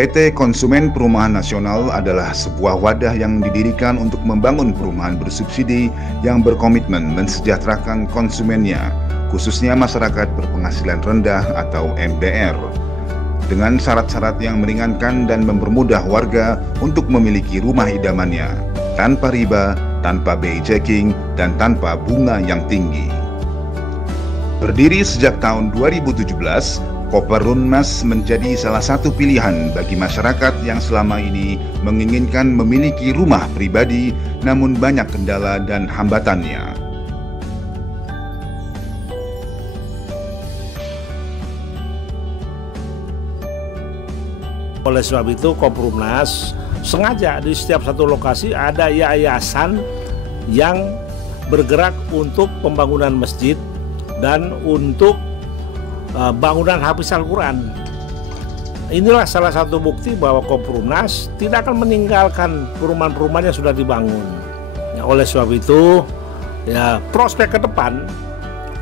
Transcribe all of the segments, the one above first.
PT Konsumen Perumahan Nasional adalah sebuah wadah yang didirikan untuk membangun perumahan bersubsidi yang berkomitmen mensejahterakan konsumennya, khususnya masyarakat berpenghasilan rendah atau MDR, dengan syarat-syarat yang meringankan dan mempermudah warga untuk memiliki rumah idamannya, tanpa riba, tanpa BI checking, dan tanpa bunga yang tinggi. Berdiri sejak tahun 2017, Koperunmas menjadi salah satu pilihan bagi masyarakat yang selama ini menginginkan memiliki rumah pribadi namun banyak kendala dan hambatannya. Oleh sebab itu, Koperunmas sengaja di setiap satu lokasi ada yayasan yang bergerak untuk pembangunan masjid dan untuk bangunan hafiz Al-Quran. Inilah salah satu bukti bahwa Koperunmas tidak akan meninggalkan perumahan-perumahan yang sudah dibangun. Ya, oleh sebab itu, ya, prospek ke depan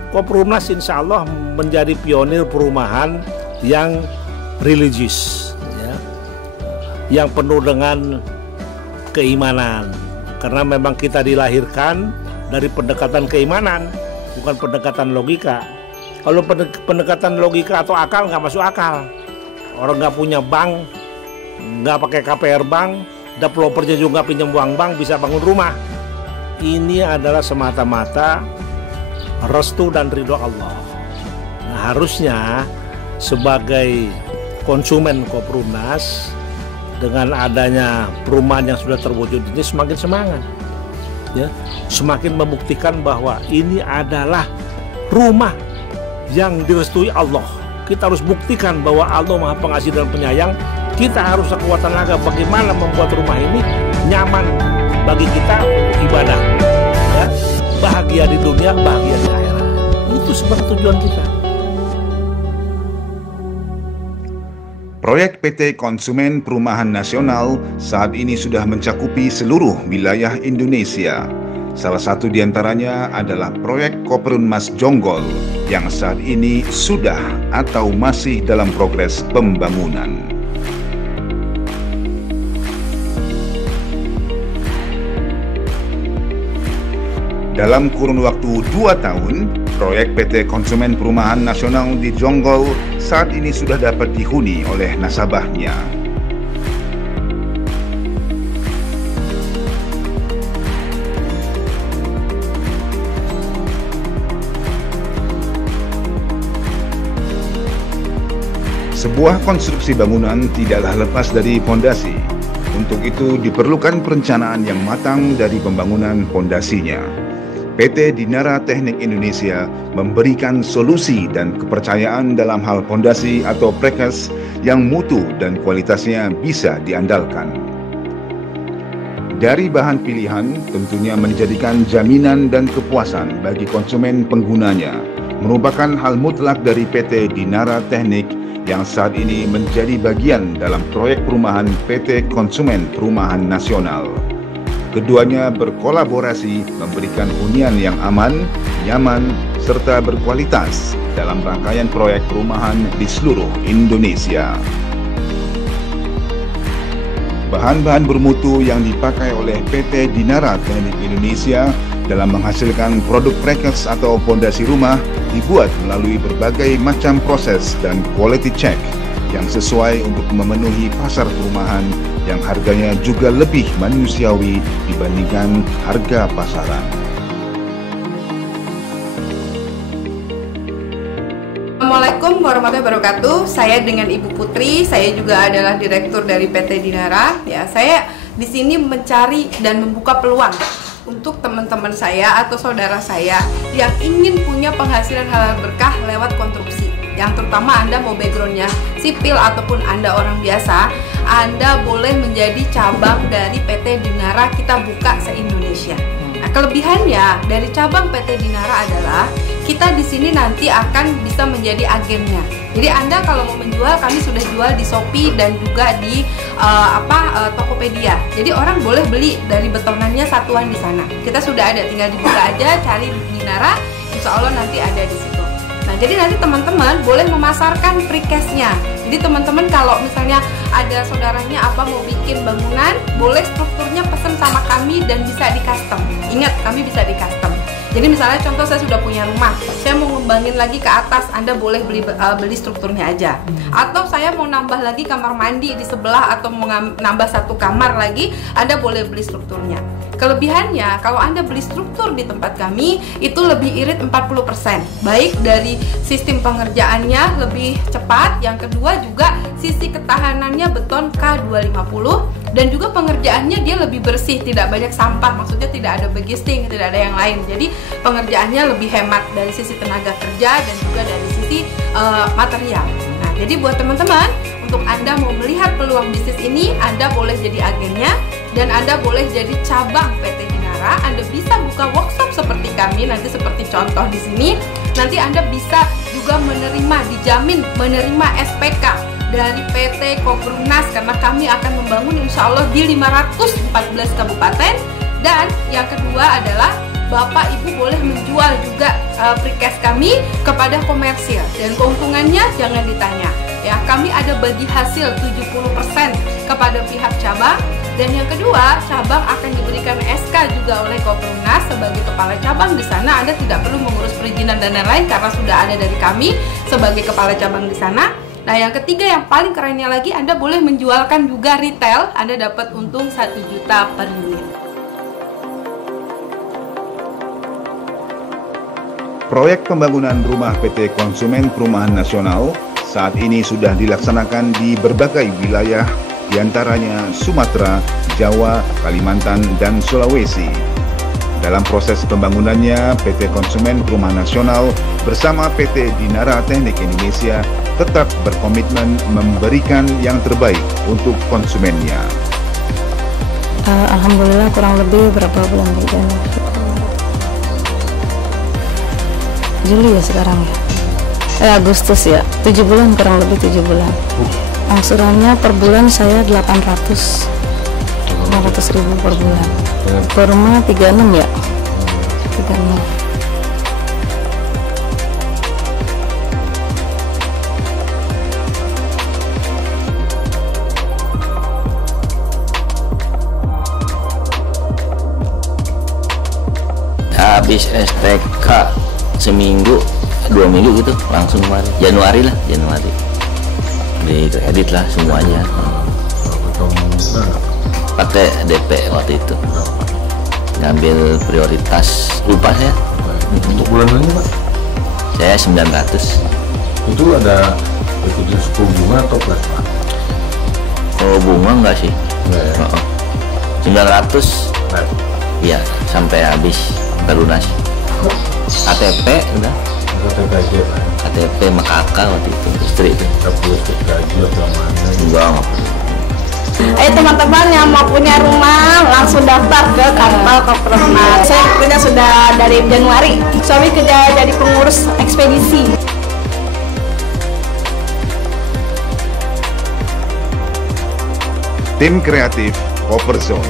Koperunmas insya Allah menjadi pionir perumahan yang religius, ya, yang penuh dengan keimanan. Karena memang kita dilahirkan dari pendekatan keimanan, bukan pendekatan logika. Kalau pendekatan logika atau akal nggak masuk akal. Orang nggak punya bank, nggak pakai KPR bank, developernya juga nggak pinjam uang bank, bisa bangun rumah. Ini adalah semata-mata restu dan ridho Allah. Nah, harusnya sebagai konsumen Koperunmas, dengan adanya perumahan yang sudah terwujud ini semakin semangat, ya, semakin membuktikan bahwa ini adalah rumah yang direstui Allah. Kita harus buktikan bahwa Allah Maha Pengasih dan Penyayang. Kita harus sekuat tenaga bagaimana membuat rumah ini nyaman bagi kita untuk ibadah, ya, bahagia di dunia, bahagia di akhirat. Itu sebenarnya tujuan kita. Proyek PT Konsumen Perumahan Nasional saat ini sudah mencakupi seluruh wilayah Indonesia. Salah satu diantaranya adalah proyek Koperunmas Jonggol yang saat ini sudah atau masih dalam progres pembangunan. Dalam kurun waktu 2 tahun, proyek PT Konsumen Perumahan Nasional di Jonggol saat ini sudah dapat dihuni oleh nasabahnya. Sebuah konstruksi bangunan tidaklah lepas dari fondasi. Untuk itu diperlukan perencanaan yang matang dari pembangunan fondasinya. PT Dinara Teknik Indonesia memberikan solusi dan kepercayaan dalam hal fondasi atau prekast yang mutu dan kualitasnya bisa diandalkan. Dari bahan pilihan tentunya menjadikan jaminan dan kepuasan bagi konsumen penggunanya merupakan hal mutlak dari PT Dinara Teknik yang saat ini menjadi bagian dalam proyek perumahan PT Konsumen Perumahan Nasional. Keduanya berkolaborasi memberikan hunian yang aman, nyaman, serta berkualitas dalam rangkaian proyek perumahan di seluruh Indonesia. Bahan-bahan bermutu yang dipakai oleh PT Dinara Teknik Indonesia dalam menghasilkan produk prekast atau fondasi rumah dibuat melalui berbagai macam proses dan quality check yang sesuai untuk memenuhi pasar perumahan yang harganya juga lebih manusiawi dibandingkan harga pasaran. Assalamualaikum warahmatullahi wabarakatuh. Saya dengan Ibu Putri, saya juga adalah direktur dari PT Dinara. Ya, saya di sini mencari dan membuka peluang untuk teman-teman saya atau saudara saya yang ingin punya penghasilan halal berkah lewat konstruksi. Yang terutama Anda mau backgroundnya sipil ataupun Anda orang biasa, Anda boleh menjadi cabang dari PT Dinara, kita buka se-Indonesia. Nah, kelebihannya dari cabang PT Dinara adalah kita di sini nanti akan bisa menjadi agennya. Jadi Anda kalau mau menjual, kami sudah jual di Shopee dan juga di Tokopedia. Jadi orang boleh beli dari betonannya satuan di sana. Kita sudah ada, tinggal dibuka aja, cari Dinara, insya Allah nanti ada di situ. Nah, jadi nanti teman-teman boleh memasarkan precast-nya. Jadi teman-teman kalau misalnya ada saudaranya mau bikin bangunan, boleh strukturnya pesen sama kami dan bisa di custom. Ingat, kami bisa di custom. Jadi misalnya contoh saya sudah punya rumah, saya mau ngembangin lagi ke atas, Anda boleh beli strukturnya aja. Atau saya mau nambah lagi kamar mandi di sebelah atau mau nambah satu kamar lagi, Anda boleh beli strukturnya. Kelebihannya, kalau Anda beli struktur di tempat kami, itu lebih irit 40%. Baik dari sistem pengerjaannya lebih cepat, yang kedua juga sisi ketahanannya beton K250, dan juga pengerjaannya dia lebih bersih, tidak banyak sampah, maksudnya tidak ada begisting, tidak ada yang lain. Jadi pengerjaannya lebih hemat dari sisi tenaga kerja dan juga dari sisi material. Nah, jadi buat teman-teman, untuk Anda mau melihat peluang bisnis ini, Anda boleh jadi agennya dan Anda boleh jadi cabang PT Dinara. Anda bisa buka workshop seperti kami, nanti seperti contoh di sini. Nanti Anda bisa juga dijamin menerima SPK dari PT Koperumnas, karena kami akan membangun insya Allah di 514 kabupaten. Dan yang kedua adalah Bapak Ibu boleh menjual juga precast kami kepada komersil, dan keuntungannya jangan ditanya ya, kami ada bagi hasil 70% kepada pihak cabang. Dan yang kedua, cabang akan diberikan SK juga oleh Koperumnas sebagai kepala cabang di sana. Anda tidak perlu mengurus perizinan dan lain-lain karena sudah ada dari kami sebagai kepala cabang di sana. Nah, yang ketiga yang paling kerennya lagi, Anda boleh menjualkan juga retail. Anda dapat untung 1 juta per unit. Proyek pembangunan rumah PT Konsumen Perumahan Nasional saat ini sudah dilaksanakan di berbagai wilayah, diantaranya Sumatera, Jawa, Kalimantan, dan Sulawesi. Dalam proses pembangunannya, PT Konsumen Perumahan Nasional bersama PT Dinara Teknik Indonesia tetap berkomitmen memberikan yang terbaik untuk konsumennya. Alhamdulillah kurang lebih berapa bulan berjalan? Juli ya sekarang ya? Agustus ya, 7 bulan, kurang lebih 7 bulan. Angsurannya per bulan saya 800 ribu per bulan. Per rumah 36 ya? 36. Habis STK seminggu 2 minggu gitu langsung kemarin Januari di kredit lah semuanya. Pakai DP waktu itu, ngambil prioritas, lupa saya. Untuk bulanannya Pak? Saya 900. Itu ada ikutin suku bunga atau flat Pak? Kalau bunga enggak sih? Enggak ya? 900 flat? Iya, sampai habis terlunas. KTP udah. KTP aja Pak? KTP sama kakak waktu itu, istri itu. Nggak perlu gaji atau mana? Enggak. Ayo teman-teman yang mau punya rumah langsung daftar ke kantor Koperumnas. Saya punya sudah dari Januari. Suami kerja jadi pengurus ekspedisi. Tim kreatif Koperzone.